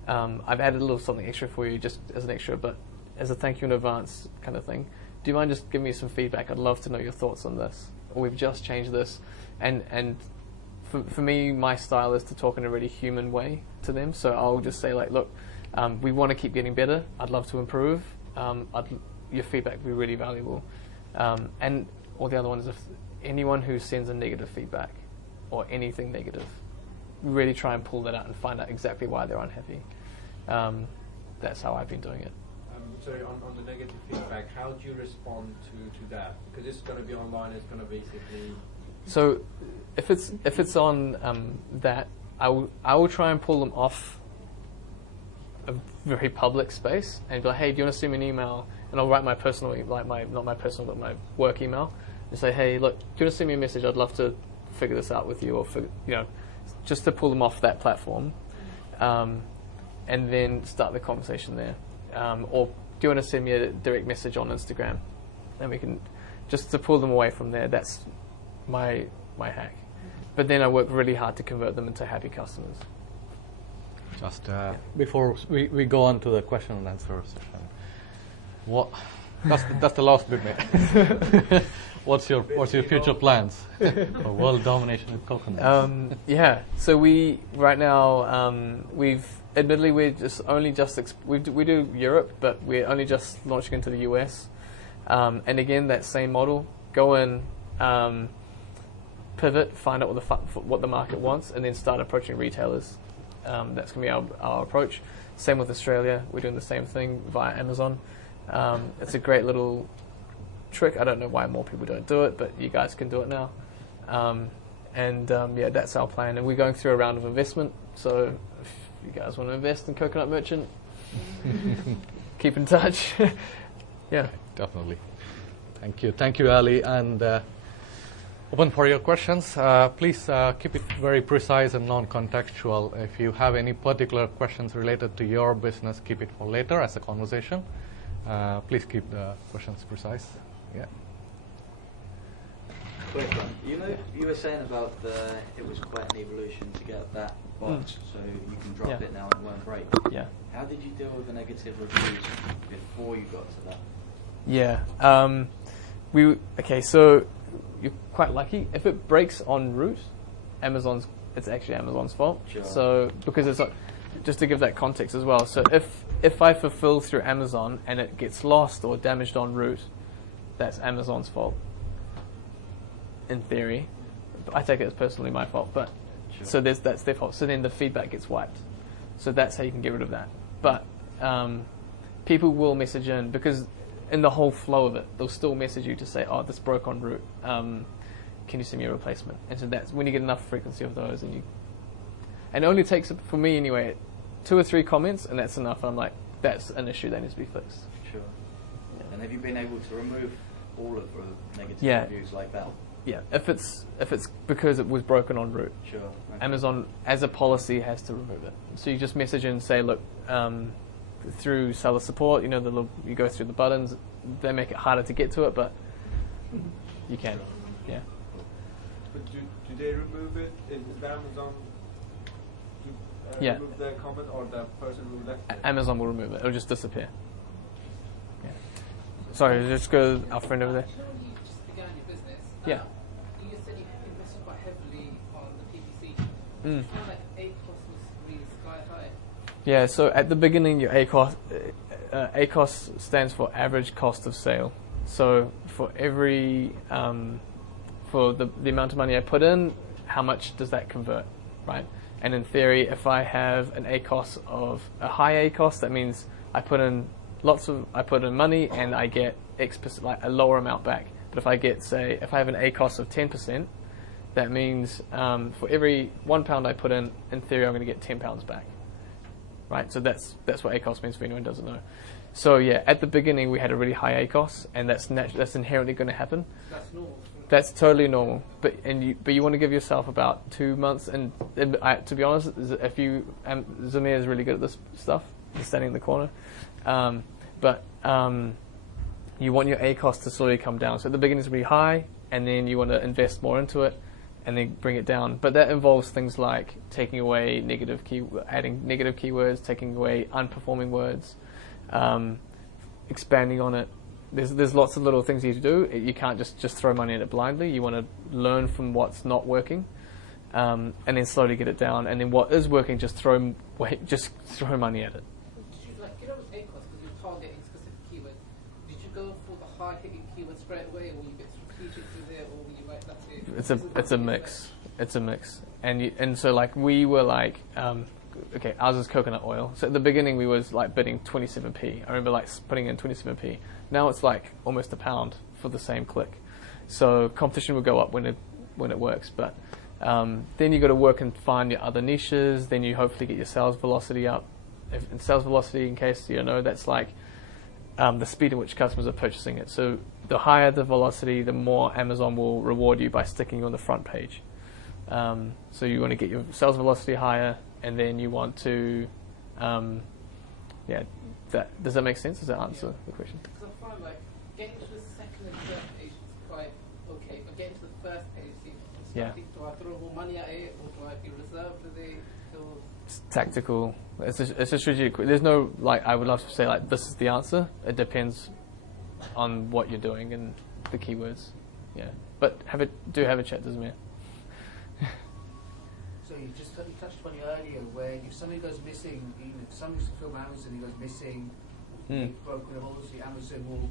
I've added a little something extra for you, just as an extra, but as a thank you in advance kind of thing. Do you mind just giving me some feedback? I'd love to know your thoughts on this. Or we've just changed this. And for me, my style is to talk in a really human way to them. So I'll just say like, look, we want to keep getting better. I'd love to improve. Your feedback would be really valuable. And all the other ones, if anyone who sends a negative feedback or anything negative, really try and pull that out and find out exactly why they're unhappy. That's how I've been doing it. Sorry, on the negative feedback, how do you respond to that? Because it's going to be online, it's going to basically... So if it's on that, I will try and pull them off a very public space and be like, hey, do you want to send me an email? And I'll write my personal, not my personal, but my work email, and say, hey, look, do you want to send me a message? I'd love to figure this out with you, or just to pull them off that platform, and then start the conversation there. Or do you want to send me a direct message on Instagram? And we can, just to pull them away from there. That's my hack. But then I work really hard to convert them into happy customers. Just before we go on to the question and answer session, that's the last bit, mate. What's your future plans for world domination with coconuts? Yeah. So right now we're we do Europe, but we're only just launching into the US. And again, that same model: go in, pivot, find out what the market wants, and then start approaching retailers. That's going to be our approach. Same with Australia. We're doing the same thing via Amazon. It's a great little trick. I don't know why more people don't do it, but you guys can do it now. Yeah, that's our plan. And we're going through a round of investment. So if you guys want to invest in Coconut Merchant, keep in touch. Yeah. Definitely. Thank you, Ali. And open for your questions. Please keep it very precise and non-contextual. If you have any particular questions related to your business, keep it for later as a conversation. Please keep the questions precise. Yeah. Quick one. You were saying about it was quite an evolution to get that box, so you can drop it now and it won't break. Yeah. How did you deal with the negative reviews before you got to that? Yeah. So you're quite lucky. If it breaks en route, it's actually Amazon's fault. Sure. So because it's just to give that context as well. So if I fulfill through Amazon and it gets lost or damaged en route, that's Amazon's fault. In theory, I take it as personally my fault, but so that's their fault. So then the feedback gets wiped. So that's how you can get rid of that. But people will message in because in the whole flow of it, they'll still message you to say, "Oh, this broke en route. Can you send me a replacement?" And so that's when you get enough frequency of those, and it only takes, for me anyway, 2 or 3 comments, and that's enough. I'm like, that's an issue that needs to be fixed. Sure. Yeah. And have you been able to remove all of the negative reviews like that? Yeah, if it's because it was broken en route, sure. Okay. Amazon, as a policy, has to remove it. So you just message in and say, look, through seller support, you go through the buttons. They make it harder to get to it, but you can. Yeah. But do they remove it? Is Amazon remove the comment, or the person who left it? Amazon will remove it. It'll just disappear. Yeah. Sorry, just go our friend over there. You just began your business. Yeah. You just said you invested quite heavily on the PPC. I feel like ACOS was really sky high. Yeah, so at the beginning, your ACOS stands for average cost of sale. So for every, for the amount of money I put in, how much does that convert, right? And in theory, if I have an ACOS of a high ACOS, that means I put in money and I get X%, like a lower amount back. But if I get, say, if I have an ACOS of 10%, that means for every £1 I put in theory, I'm going to get £10 back. Right, so that's what ACOS means for anyone who doesn't know. So yeah, at the beginning we had a really high ACOS, and that's inherently going to happen. That's normal. That's totally normal. But you want to give yourself about 2 months. And to be honest, if you Zamir is really good at this stuff. He's standing in the corner, but you want your ACOS to slowly come down. So at the beginning it's really high, and then you want to invest more into it, and then bring it down. But that involves things like taking away adding negative keywords, taking away unperforming words, expanding on it. There's lots of little things you need to do. You can't just throw money at it blindly. You want to learn from what's not working, and then slowly get it down. And then what is working, just throw money at it. Did you with ACOS, because you're targeting specific keywords, did you go for the high hitting keywords straight away, or you get strategic with it, or were you like, that's it? It's a mix. It's a mix. And so like we were like, okay, ours is coconut oil. So at the beginning we was like bidding 27p. I remember like putting in 27p. Now it's like almost £1 for the same click. So competition will go up when it works. But then you got to work and find your other niches. Then you hopefully get your sales velocity up. And sales velocity, in case you don't know, that's like the speed at which customers are purchasing it. So the higher the velocity, the more Amazon will reward you by sticking you on the front page. So you want to get your sales velocity higher, and then you want to, does that make sense? Does that answer the question? Because I find like getting to the second and third page is quite okay, but getting to the first page seems starting. Do I throw more money at it, or do I be reserved with it? It's tactical. It's a strategic. There's no I would love to say this is the answer. It depends on what you're doing and the keywords. Yeah, but have a chat, doesn't it? So you touched on it earlier, where if something goes missing, even if something's from Amazon, it goes missing, broken, obviously Amazon will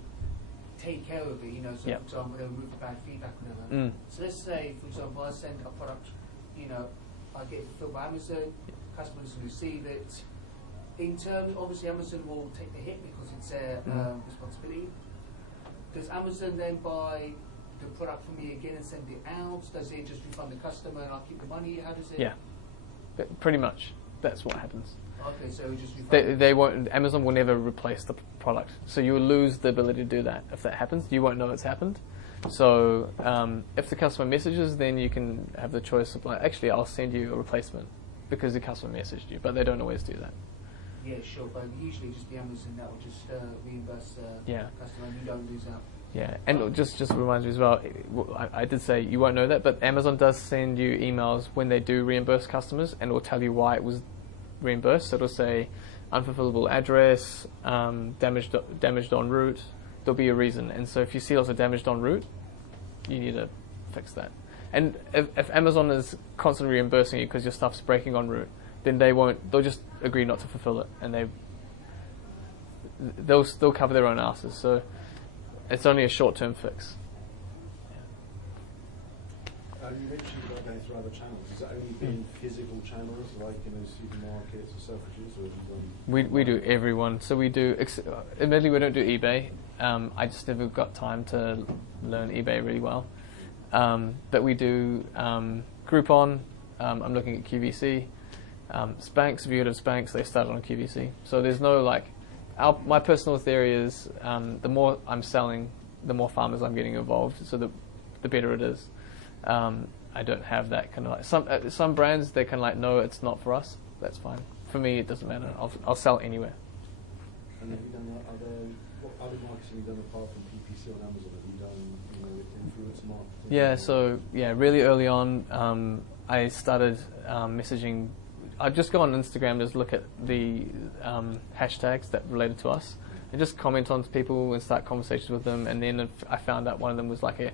take care of it. So for example, they'll remove the bad feedback, whatever. So let's say, for example, I send a product, I get it fulfilled by Amazon, customers receive it. In turn, obviously Amazon will take the hit because it's their responsibility. Does Amazon then buy the product from me again and send it out? Does it just refund the customer and I'll keep the money? How does it? Yeah, pretty much. That's what happens. Okay, so just refund. They won't. Amazon will never replace the product, so you will lose the ability to do that. If that happens, you won't know it's happened. So if the customer messages, then you can have the choice of actually, I'll send you a replacement because the customer messaged you, but they don't always do that. Yeah, sure, but usually just the Amazon that will just reimburse the customer and you don't lose out. Yeah, and just reminds me as well, I did say you won't know that, but Amazon does send you emails when they do reimburse customers, and it will tell you why it was reimbursed. So it'll say unfulfillable address, damaged en route. There'll be a reason, and so if you see lots of damaged en route, you need to fix that. And if Amazon is constantly reimbursing you because your stuff's breaking en route, then they'll just agree not to fulfill it, and they'll still cover their own asses. So it's only a short-term fix. You mentioned about going through other channels. Is that only been physical channels, like supermarkets or Selfridges, or have you done? We do everyone. So we do. Admittedly, we don't do eBay. I just never got time to learn eBay really well. But we do Groupon. I'm looking at QVC. Spanx. Have you heard of Spanx? They started on QVC. So there's no my personal theory is the more I'm selling, the more farmers I'm getting involved. So the better it is. I don't have that kind of some brands, they kind of no, it's not for us. That's fine. For me, it doesn't matter. I'll sell anywhere. And have you done what other marketing have you done apart from PPC on Amazon? Have you done influence marketing? Yeah. So really early on, I started messaging. I'd just go on Instagram, just look at the hashtags that related to us, and just comment on people and start conversations with them. And then I found out one of them was like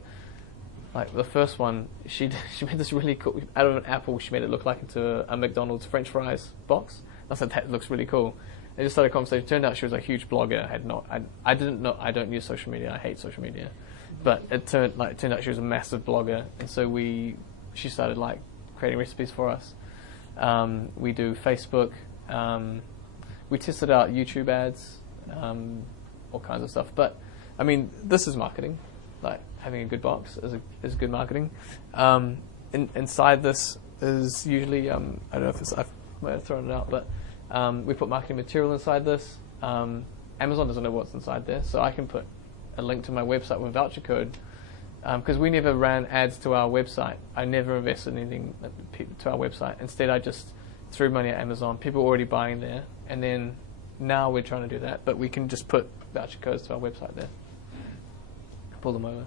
the first one, she made this really cool, out of an apple, she made it look like into a McDonald's French fries box. I said, that looks really cool. I just started a conversation. Turned out she was a huge blogger. I didn't know, I don't use social media. I hate social media. But it turned out she was a massive blogger. And so she started creating recipes for us. We do Facebook. We tested out YouTube ads, all kinds of stuff. But I mean, this is marketing. Having a good box is good marketing. Inside this is usually I don't know if I might have thrown it out, but we put marketing material inside this. Amazon doesn't know what's inside there, so I can put a link to my website with a voucher code. Because we never ran ads to our website. I never invested anything to our website. Instead, I just threw money at Amazon. People were already buying there, and then now we're trying to do that, but we can just put voucher codes to our website there. Pull them over.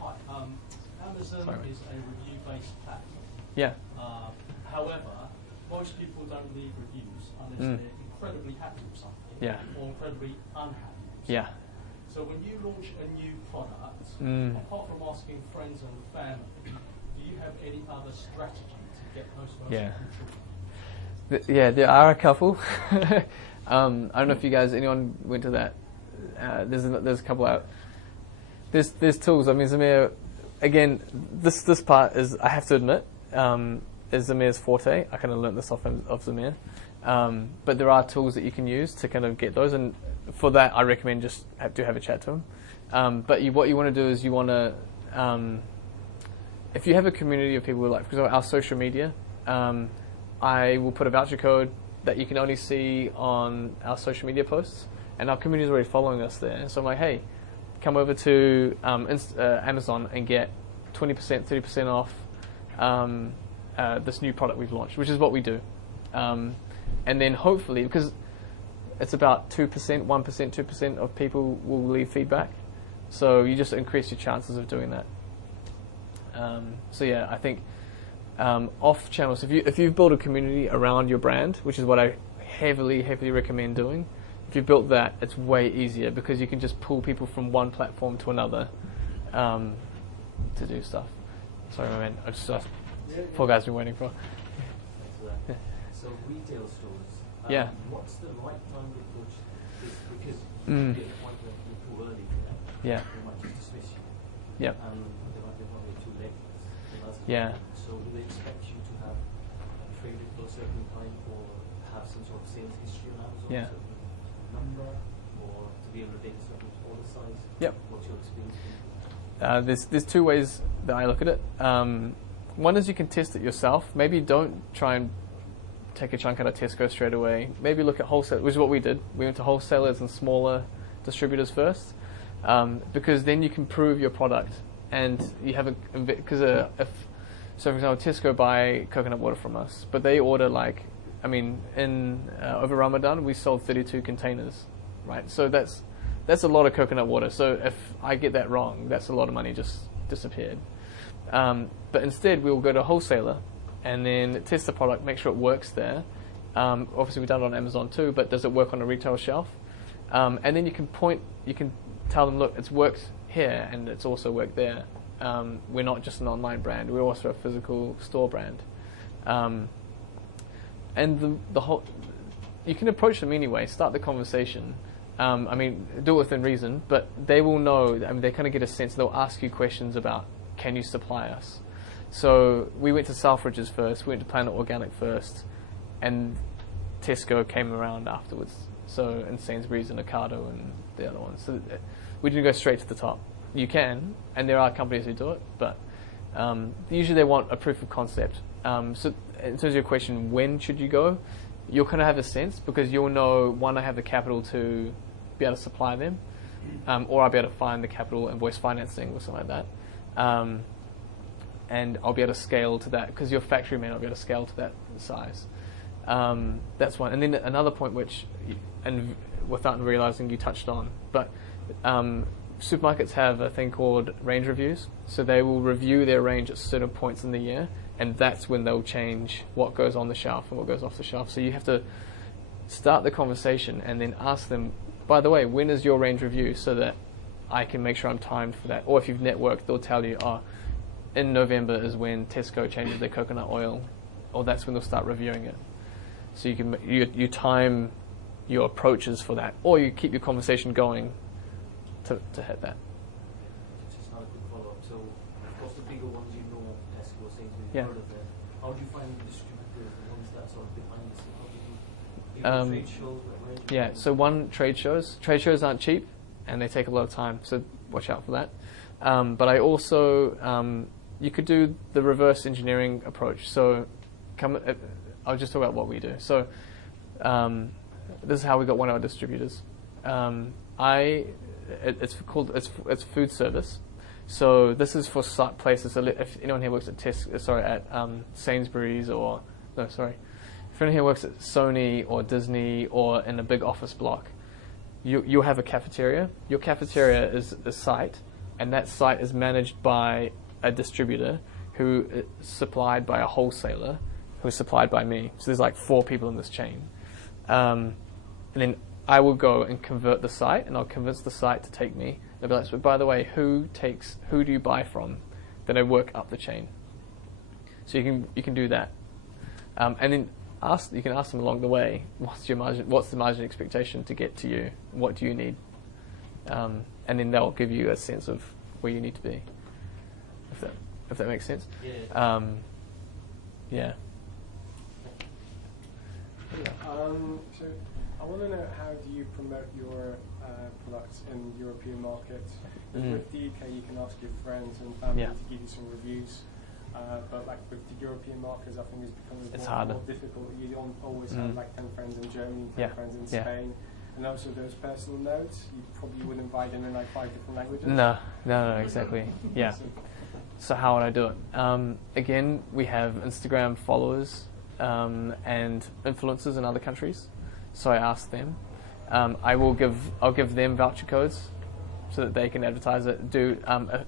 Hi, Amazon is a review-based platform. Yeah. However, most people don't leave reviews unless they're incredibly happy with something, or incredibly unhappy with something. Yeah. So when you launch a new product, apart from asking friends and family, do you have any other strategy to get those first people? Yeah, there are a couple. I don't know if anyone went to that. There's a couple out. There's tools. I mean, Zamir, again, this part is, I have to admit, is Zamir's forte. I kind of learnt this off Zamir. But there are tools that you can use to kind of get those, and for that, I recommend just have a chat to him. But what you want to do is you want to, if you have a community of people who for example, our social media, I will put a voucher code that you can only see on our social media posts, and our community is already following us there. So I'm like, hey, come over to Amazon and get 20%, 30% off this new product we've launched, which is what we do. And then hopefully, because it's about 2%, 1%, 2% of people will leave feedback. So you just increase your chances of doing that. So yeah, I think off channels, if you've built a community around your brand, which is what I heavily recommend doing, if you've built that, it's way easier because you can just pull people from one platform to another to do stuff. Sorry, my man. Poor guy's been waiting for. Yeah. So retail stores. Yeah. What's the right time to approach this? Because you're at the point where you're too early for that. Yeah. They might just dismiss you. Yeah. And they might be probably too late. Yeah. So do they expect you to have traded for a certain time or have some sort of sales history on Amazon? Yeah. Number or to be able to take a certain order size? Yep. What's your experience? There's two ways that I look at it. One is you can test it yourself. Maybe don't try and take a chunk out of Tesco straight away. Maybe look at wholesale, which is what we did. We went to wholesalers and smaller distributors first, because then you can prove your product and you have so for example, Tesco buy coconut water from us, but they order over Ramadan we sold 32 containers, right? So that's that's a lot of coconut water. So if I get that wrong, that's a lot of money just disappeared. But instead, we'll go to a wholesaler and then test the product, make sure it works there. Obviously, we've done it on Amazon too, but does it work on a retail shelf? And then you can tell them, look, it's worked here and it's also worked there. We're not just an online brand; we're also a physical store brand. And the whole, you can approach them anyway, start the conversation. I mean, do it within reason, but they will know. I mean, they kind of get a sense. They'll ask you questions about, can you supply us? So we went to Selfridges first, we went to Planet Organic first, and Tesco came around afterwards. So, and Sainsbury's and Ocado and the other ones. So we didn't go straight to the top. You can, and there are companies who do it, but usually they want a proof of concept. So in terms of your question, when should you go? You'll kind of have a sense because you'll know, one, I have the capital to be able to supply them, or I'll be able to find the capital, invoice financing or something like that. And I'll be able to scale to that because your factory may not be able to scale to that size. That's one. And then another point which, and without realizing you touched on, but supermarkets have a thing called range reviews. So they will review their range at certain points in the year, and that's when they'll change what goes on the shelf and what goes off the shelf. So you have to start the conversation and then ask them, by the way, when is your range review, so that I can make sure I'm timed for that. Or if you've networked, they'll tell you, in November is when Tesco changes their coconut oil, or that's when they'll start reviewing it. So you time your approaches for that, or you keep your conversation going to hit that. Just another quick follow-up. So, of course, the bigger ones, Tesco, Sainsbury's, Yeah. heard of them. How do you find the distributors, the ones that sort of behind the scenes? How do you trade shows? Like, yeah. So one, trade shows. Trade shows aren't cheap, and they take a lot of time. So watch out for that. But I also you could do the reverse engineering approach. So I'll just talk about what we do. So this is how we got one of our distributors. It's food service. So this is for places. So if anyone here works at Sainsbury's if anyone here works at Sony or Disney or in a big office block, you'll have a cafeteria. Your cafeteria is a site, and that site is managed by a distributor who is supplied by a wholesaler who is supplied by me. So there's like 4 people in this chain. And then I will go and convert the site, and I'll convince the site to take me. They'll be like, so by the way, who do you buy from? Then I work up the chain. So you can do that. And then you can ask them along the way, what's your margin? What's the margin expectation to get to you? What do you need? And then they'll give you a sense of where you need to be. If that makes sense. Yeah. Yeah. So I want to know, how do you promote your products in the European market? With the UK, you can ask your friends and family to give you some reviews. But like with the European markets, I think it's becoming more difficult. You don't always have like 10 friends in Germany, 10 friends in Spain. And also those personal notes, you probably wouldn't buy them in like 5 different languages. No, exactly. Yeah. So how would I do it? Again, we have Instagram followers and influencers in other countries. So I ask them. I'll give them voucher codes so that they can advertise it.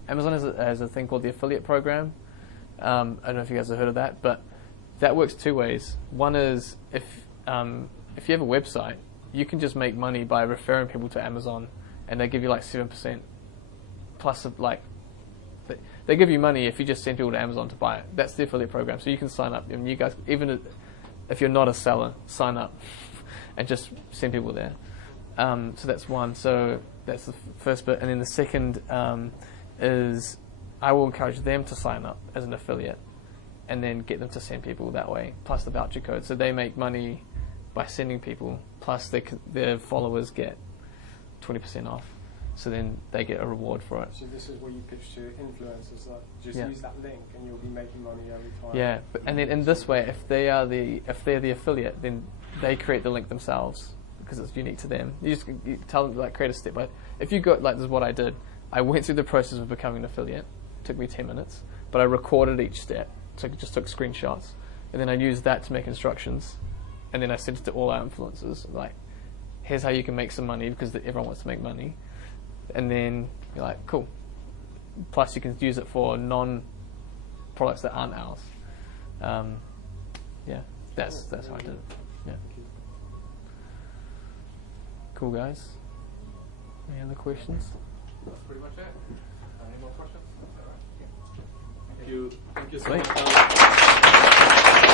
Amazon has a thing called the affiliate program. I don't know if you guys have heard of that, but that works 2 ways. One is if you have a website, you can just make money by referring people to Amazon, and they give you like 7% plus they give you money if you just send people to Amazon to buy it. That's the affiliate program. So you can sign up, and you guys, even if you're not a seller, sign up and just send people there. So that's one. So that's the first bit. And then the second is I will encourage them to sign up as an affiliate and then get them to send people that way, plus the voucher code. So they make money by sending people, plus their followers get 20% off. So then they get a reward for it. So this is what you pitch to influencers, like just use that link and you'll be making money every time. Yeah, and then in this way, if they're the affiliate, then they create the link themselves because it's unique to them. You tell them create a step by. If you go this is what I did. I went through the process of becoming an affiliate. It took me 10 minutes, but I recorded each step. So I just took screenshots, and then I used that to make instructions, and then I sent it to all our influencers. Like, here's how you can make some money because everyone wants to make money. and then you're like, cool. Plus, you can use it for non-products that aren't ours. Yeah, that's how I did it. Yeah. Cool, guys. Any other questions? That's pretty much it. Any more questions? All right. Thank you. Thank you so Sweet. much.